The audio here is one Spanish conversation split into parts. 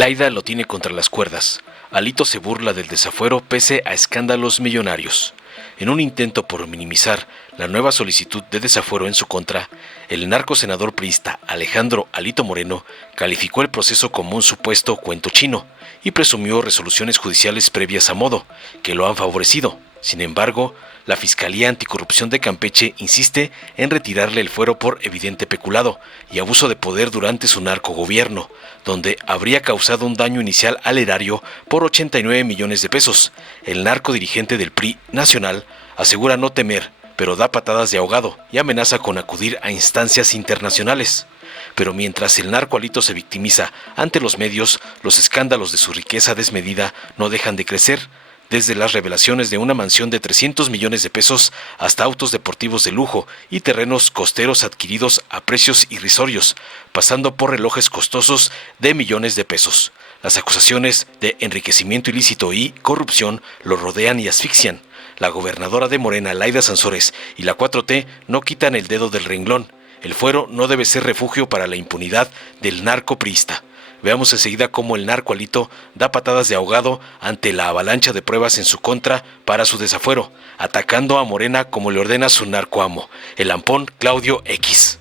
Laida lo tiene contra las cuerdas. Alito se burla del desafuero pese a escándalos millonarios. En un intento por minimizar la nueva solicitud de desafuero en su contra, el narcosenador priista Alejandro Alito Moreno calificó el proceso como un supuesto cuento chino y presumió resoluciones judiciales previas a modo, que lo han favorecido. Sin embargo, la Fiscalía Anticorrupción de Campeche insiste en retirarle el fuero por evidente peculado y abuso de poder durante su narcogobierno, donde habría causado un daño inicial al erario por 89 millones de pesos. El narcodirigente del PRI nacional asegura no temer, pero da patadas de ahogado y amenaza con acudir a instancias internacionales. Pero mientras el narco Alito se victimiza ante los medios, los escándalos de su riqueza desmedida no dejan de crecer, desde las revelaciones de una mansión de 300 millones de pesos hasta autos deportivos de lujo y terrenos costeros adquiridos a precios irrisorios, pasando por relojes costosos de millones de pesos. Las acusaciones de enriquecimiento ilícito y corrupción lo rodean y asfixian. La gobernadora de Morena, Laida Sansores, y la 4T no quitan el dedo del renglón. El fuero no debe ser refugio para la impunidad del narco priista. Veamos enseguida cómo el narco Alito da patadas de ahogado ante la avalancha de pruebas en su contra para su desafuero, atacando a Morena como le ordena su narcoamo, el ampón Claudio X.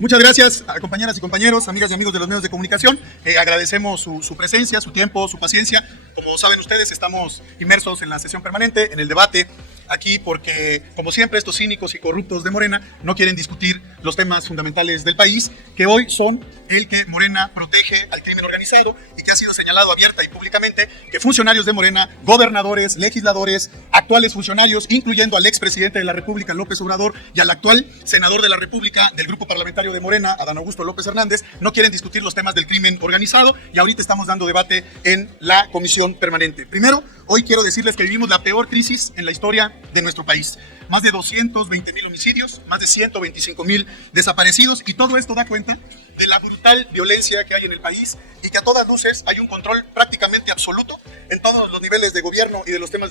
Muchas gracias a compañeras y compañeros, amigas y amigos de los medios de comunicación. Agradecemos su presencia, su tiempo, su paciencia. Como saben ustedes, estamos inmersos en la sesión permanente, en el debate, aquí porque, como siempre, estos cínicos y corruptos de Morena no quieren discutir los temas fundamentales del país, que hoy son el que Morena protege al crimen organizado y que ha sido señalado abierta y públicamente que funcionarios de Morena, gobernadores, legisladores, actuales funcionarios, incluyendo al expresidente de la República, López Obrador, y al actual senador de la República del grupo parlamentario de Morena, Adán Augusto López Hernández, no quieren discutir los temas del crimen organizado, y ahorita estamos dando debate en la comisión permanente. Primero, hoy quiero decirles que vivimos la peor crisis en la historia de nuestro país. Más de 220,000 homicidios, más de 125,000 desaparecidos, y todo esto da cuenta de la brutal violencia que hay en el país y que a todas luces hay un control prácticamente absoluto en todos los niveles de gobierno y de los temas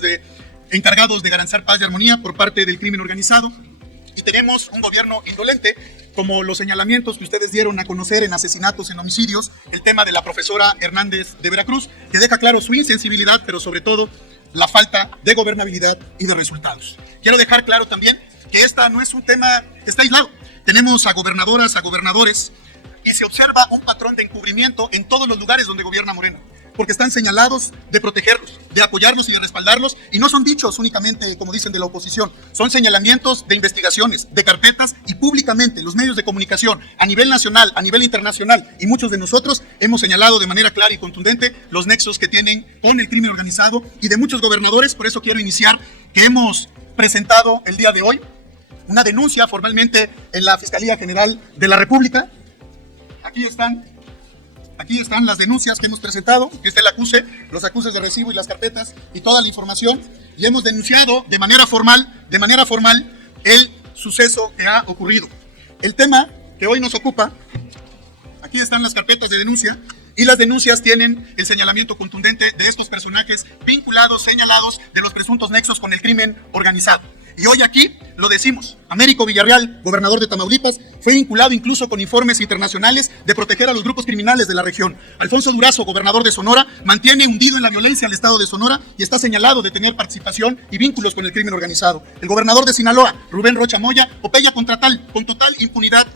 encargados de garantizar paz y armonía por parte del crimen organizado. Y tenemos un gobierno indolente, como los señalamientos que ustedes dieron a conocer en asesinatos, en homicidios, el tema de la profesora Hernández de Veracruz, que deja claro su insensibilidad, pero sobre todo la falta de gobernabilidad y de resultados. Quiero dejar claro también que esta no es un tema que está aislado. Tenemos a gobernadoras, a gobernadores, y se observa un patrón de encubrimiento en todos los lugares donde gobierna Morena, porque están señalados de protegerlos, de apoyarlos y de respaldarlos, y no son dichos únicamente, como dicen, de la oposición, son señalamientos de investigaciones, de carpetas, y públicamente los medios de comunicación a nivel nacional, a nivel internacional, y muchos de nosotros hemos señalado de manera clara y contundente los nexos que tienen con el crimen organizado y de muchos gobernadores. Por eso quiero iniciar que hemos presentado el día de hoy una denuncia formalmente en la Fiscalía General de la República. Aquí están las denuncias que hemos presentado, que está el acuse, los acuses de recibo y las carpetas y toda la información, y hemos denunciado de manera formal el suceso que ha ocurrido. El tema que hoy nos ocupa, aquí están las carpetas de denuncia, y las denuncias tienen el señalamiento contundente de estos personajes vinculados, señalados de los presuntos nexos con el crimen organizado. Y hoy aquí lo decimos, Américo Villarreal, gobernador de Tamaulipas, fue vinculado incluso con informes internacionales de proteger a los grupos criminales de la región. Alfonso Durazo, gobernador de Sonora, mantiene hundido en la violencia al estado de Sonora y está señalado de tener participación y vínculos con el crimen organizado. El gobernador de Sinaloa, Rubén Rocha Moya, opera con total impunidad,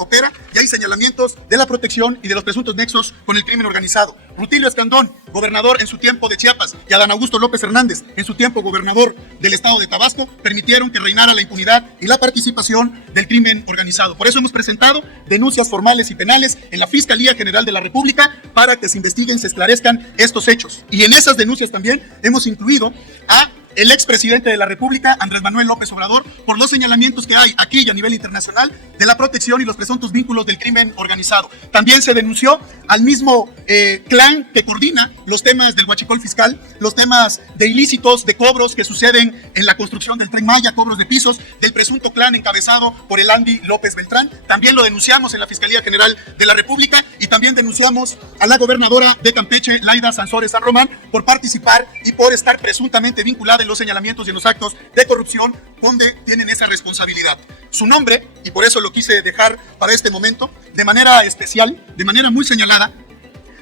y hay señalamientos de la protección y de los presuntos nexos con el crimen organizado. Rutilio Escandón, gobernador en su tiempo de Chiapas, y Adán Augusto López Hernández, en su tiempo gobernador del estado de Tabasco, permitieron que reinara la impunidad y la participación del crimen organizado. Por eso hemos presentado denuncias formales y penales en la Fiscalía General de la República para que se investiguen, se esclarezcan estos hechos. Y en esas denuncias también hemos incluido a el expresidente de la República, Andrés Manuel López Obrador, por los señalamientos que hay aquí y a nivel internacional de la protección y los presuntos vínculos del crimen organizado. También se denunció al mismo clan que coordina los temas del huachicol fiscal, los temas de ilícitos, de cobros que suceden en la construcción del Tren Maya, cobros de pisos, del presunto clan encabezado por el Andy López Beltrán. También lo denunciamos en la Fiscalía General de la República, y también denunciamos a la gobernadora de Campeche, Laida Sansores San Román, por participar y por estar presuntamente vinculada en los señalamientos y en los actos de corrupción donde tienen esa responsabilidad. Su nombre, y por eso lo quise dejar para este momento, de manera especial, de manera muy señalada,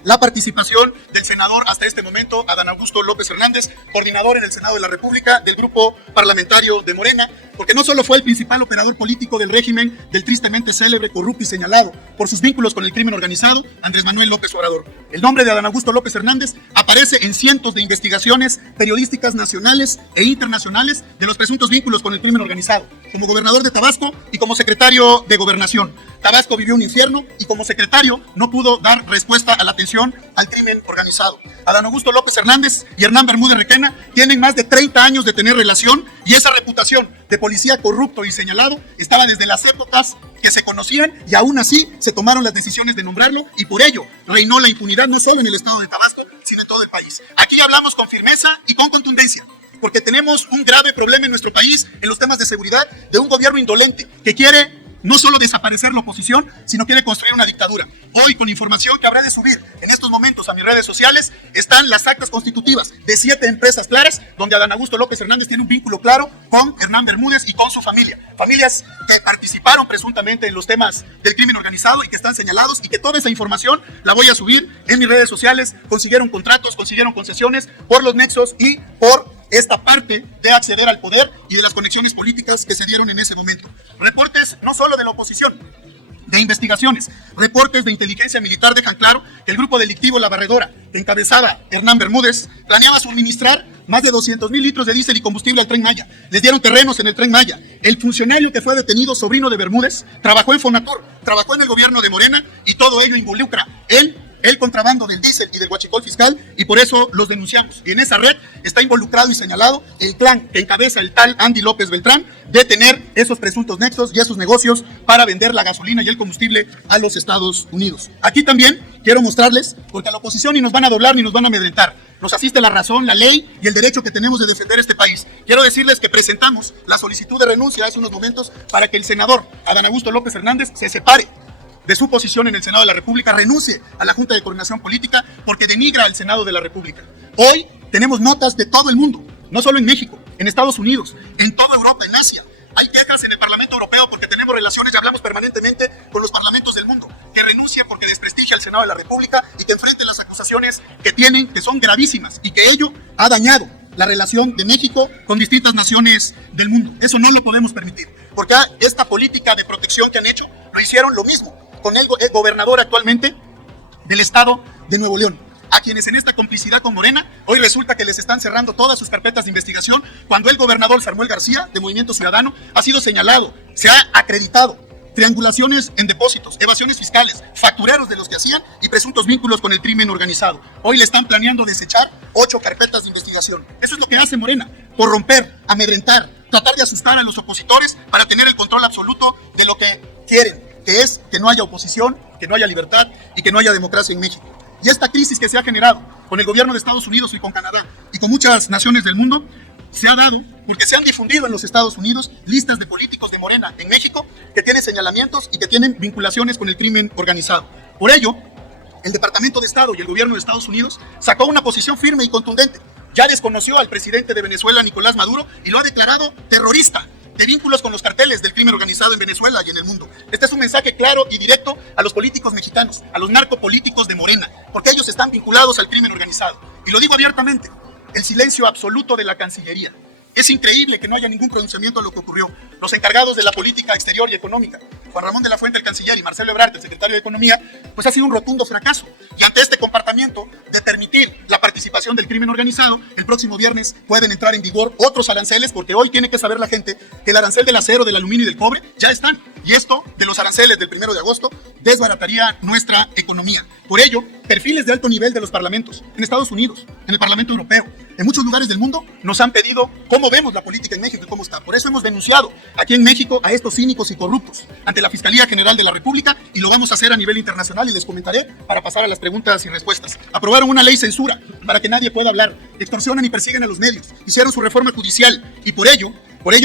la participación del senador hasta este momento, Adán Augusto López Hernández, coordinador en el Senado de la República del grupo parlamentario de Morena, porque no solo fue el principal operador político del régimen del tristemente célebre, corrupto y señalado por sus vínculos con el crimen organizado, Andrés Manuel López Obrador. El nombre de Adán Augusto López Hernández aparece en cientos de investigaciones periodísticas nacionales e internacionales de los presuntos vínculos con el crimen organizado, como gobernador de Tabasco y como secretario de Gobernación. Tabasco vivió un infierno y como secretario no pudo dar respuesta a la atención al crimen organizado. Adán Augusto López Hernández y Hernán Bermúdez Requena tienen más de 30 años de tener relación y esa reputación de policía corrupto y señalado estaba desde las épocas que se conocían y aún así se tomaron las decisiones de nombrarlo y por ello reinó la impunidad no solo en el estado de Tabasco, sino en todo el país. Aquí hablamos con firmeza y con contundencia, porque tenemos un grave problema en nuestro país en los temas de seguridad de un gobierno indolente que quiere no solo desaparecer la oposición, sino quiere construir una dictadura. Hoy, con información que habrá de subir en estos momentos a mis redes sociales, están las actas constitutivas de 7 empresas claras, donde Adán Augusto López Hernández tiene un vínculo claro con Hernán Bermúdez y con su familia. Familias que participaron presuntamente en los temas del crimen organizado y que están señalados y que toda esa información la voy a subir en mis redes sociales. Consiguieron contratos, consiguieron concesiones por los nexos y por esta parte de acceder al poder y de las conexiones políticas que se dieron en ese momento. Reportes no solo de la oposición, de investigaciones, reportes de inteligencia militar dejan claro que el grupo delictivo La Barredora, que encabezaba Hernán Bermúdez, planeaba suministrar más de 200,000 litros de diésel y combustible al Tren Maya. Les dieron terrenos en el Tren Maya. El funcionario que fue detenido, sobrino de Bermúdez, trabajó en Fonatur, trabajó en el gobierno de Morena y todo ello involucra el contrabando del diésel y del huachicol fiscal y por eso los denunciamos. Y en esa red está involucrado y señalado el clan que encabeza el tal Andy López Beltrán de tener esos presuntos nexos y esos negocios para vender la gasolina y el combustible a los Estados Unidos. Aquí también quiero mostrarles, porque a la oposición ni nos van a doblar ni nos van a amedrentar. Nos asiste la razón, la ley y el derecho que tenemos de defender este país. Quiero decirles que presentamos la solicitud de renuncia hace unos momentos para que el senador Adán Augusto López Hernández se separe de su posición en el Senado de la República, renuncie a la Junta de Coordinación Política porque denigra al Senado de la República. Hoy tenemos notas de todo el mundo, no solo en México, en Estados Unidos, en toda Europa, en Asia. Hay quejas en el Parlamento Europeo porque tenemos relaciones y hablamos permanentemente con los parlamentos del mundo. Que renuncie porque desprestigia al Senado de la República y que enfrente las acusaciones que tienen, que son gravísimas y que ello ha dañado la relación de México con distintas naciones del mundo. Eso no lo podemos permitir, porque esta política de protección que han hecho, lo hicieron lo mismo con el gobernador actualmente del estado de Nuevo León, a quienes en esta complicidad con Morena, hoy resulta que les están cerrando todas sus carpetas de investigación, cuando el gobernador Samuel García, de Movimiento Ciudadano, ha sido señalado, se ha acreditado triangulaciones en depósitos, evasiones fiscales, factureros de los que hacían y presuntos vínculos con el crimen organizado. Hoy le están planeando desechar 8 carpetas de investigación. Eso es lo que hace Morena, corromper, amedrentar, tratar de asustar a los opositores para tener el control absoluto de lo que quieren, que es que no haya oposición, que no haya libertad y que no haya democracia en México. Y esta crisis que se ha generado con el gobierno de Estados Unidos y con Canadá y con muchas naciones del mundo se ha dado porque se han difundido en los Estados Unidos listas de políticos de Morena en México que tienen señalamientos y que tienen vinculaciones con el crimen organizado. Por ello, el Departamento de Estado y el gobierno de Estados Unidos sacó una posición firme y contundente. Ya desconoció al presidente de Venezuela, Nicolás Maduro, y lo ha declarado terrorista, de vínculos con los carteles del crimen organizado en Venezuela y en el mundo. Este es un mensaje claro y directo a los políticos mexicanos, a los narcopolíticos de Morena, porque ellos están vinculados al crimen organizado. Y lo digo abiertamente, el silencio absoluto de la Cancillería. Es increíble que no haya ningún pronunciamiento de lo que ocurrió. Los encargados de la política exterior y económica, Juan Ramón de la Fuente, el canciller, y Marcelo Ebrard, el secretario de Economía, pues ha sido un rotundo fracaso. Y ante este comportamiento de permitir la participación del crimen organizado, el próximo viernes pueden entrar en vigor otros aranceles, porque hoy tiene que saber la gente que el arancel del acero, del aluminio y del cobre ya están. Y esto de los aranceles del 1 de agosto desbarataría nuestra economía. Por ello, perfiles de alto nivel de los parlamentos, en Estados Unidos, en el Parlamento Europeo, en muchos lugares del mundo, nos han pedido cómo vemos la política en México y cómo está. Por eso hemos denunciado aquí en México a estos cínicos y corruptos ante la Fiscalía General de la República y lo vamos a hacer a nivel internacional y les comentaré para pasar a las preguntas y respuestas. Aprobaron una ley censura para que nadie pueda hablar, extorsionan y persiguen a los medios, hicieron su reforma judicial y por ello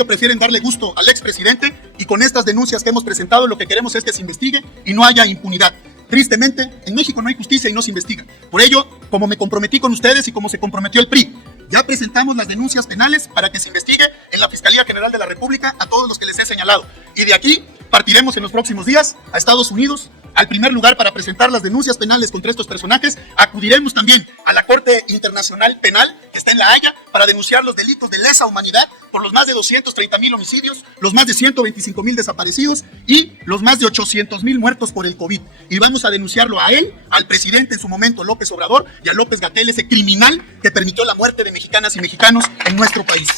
prefieren darle gusto al expresidente y con estas denuncias que hemos presentado lo que queremos es que se investigue y no haya impunidad. Tristemente, en México no hay justicia y no se investiga. Por ello, como me comprometí con ustedes y como se comprometió el PRI, ya presentamos las denuncias penales para que se investigue en la Fiscalía General de la República a todos los que les he señalado. Y de aquí partiremos en los próximos días a Estados Unidos al primer lugar para presentar las denuncias penales contra estos personajes, acudiremos también a la Corte Internacional Penal, que está en La Haya, para denunciar los delitos de lesa humanidad por los más de 230,000 homicidios, los más de 125,000 desaparecidos y los más de 800,000 muertos por el COVID. Y vamos a denunciarlo a él, al presidente en su momento, López Obrador, y a López-Gatell, ese criminal que permitió la muerte de mexicanas y mexicanos en nuestro país.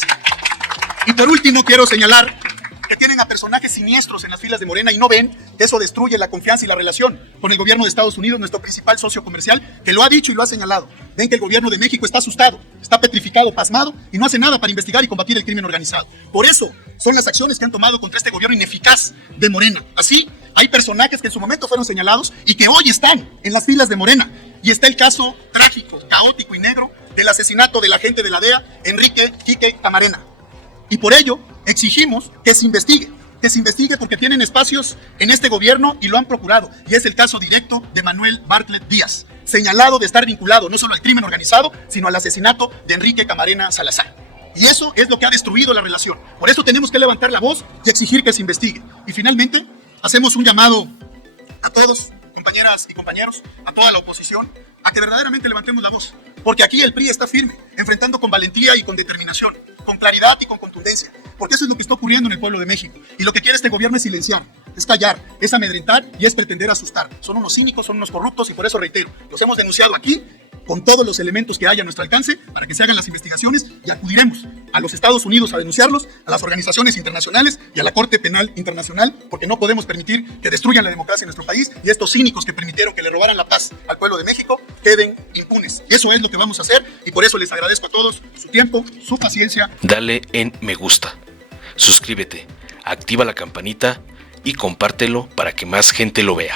Y por último, quiero señalar que tienen a personajes siniestros en las filas de Morena y no ven que eso destruye la confianza y la relación con el gobierno de Estados Unidos, nuestro principal socio comercial, que lo ha dicho y lo ha señalado. Ven que el gobierno de México está asustado, está petrificado, pasmado y no hace nada para investigar y combatir el crimen organizado. Por eso son las acciones que han tomado contra este gobierno ineficaz de Morena. Así, hay personajes que en su momento fueron señalados y que hoy están en las filas de Morena. Y está el caso trágico, caótico y negro del asesinato del agente de la DEA, Enrique Quique Camarena. Y por ello exigimos que se investigue porque tienen espacios en este gobierno y lo han procurado. Y es el caso directo de Manuel Bartlett Díaz, señalado de estar vinculado no solo al crimen organizado, sino al asesinato de Enrique Camarena Salazar. Y eso es lo que ha destruido la relación. Por eso tenemos que levantar la voz y exigir que se investigue. Y finalmente, hacemos un llamado a todos, compañeras y compañeros, a toda la oposición, a que verdaderamente levantemos la voz. Porque aquí el PRI está firme, enfrentando con valentía y con determinación, con claridad y con contundencia. Porque eso es lo que está ocurriendo en el pueblo de México. Y lo que quiere este gobierno es silenciar, es callar, es amedrentar y es pretender asustar. Son unos cínicos, son unos corruptos y por eso reitero, los hemos denunciado aquí con todos los elementos que haya a nuestro alcance para que se hagan las investigaciones y acudiremos a los Estados Unidos a denunciarlos, a las organizaciones internacionales y a la Corte Penal Internacional, porque no podemos permitir que destruyan la democracia en nuestro país y estos cínicos que permitieron que le robaran la paz al pueblo de México queden impunes. Y eso es lo que vamos a hacer y por eso les agradezco a todos su tiempo, su paciencia. Dale en me gusta, suscríbete, activa la campanita y compártelo para que más gente lo vea.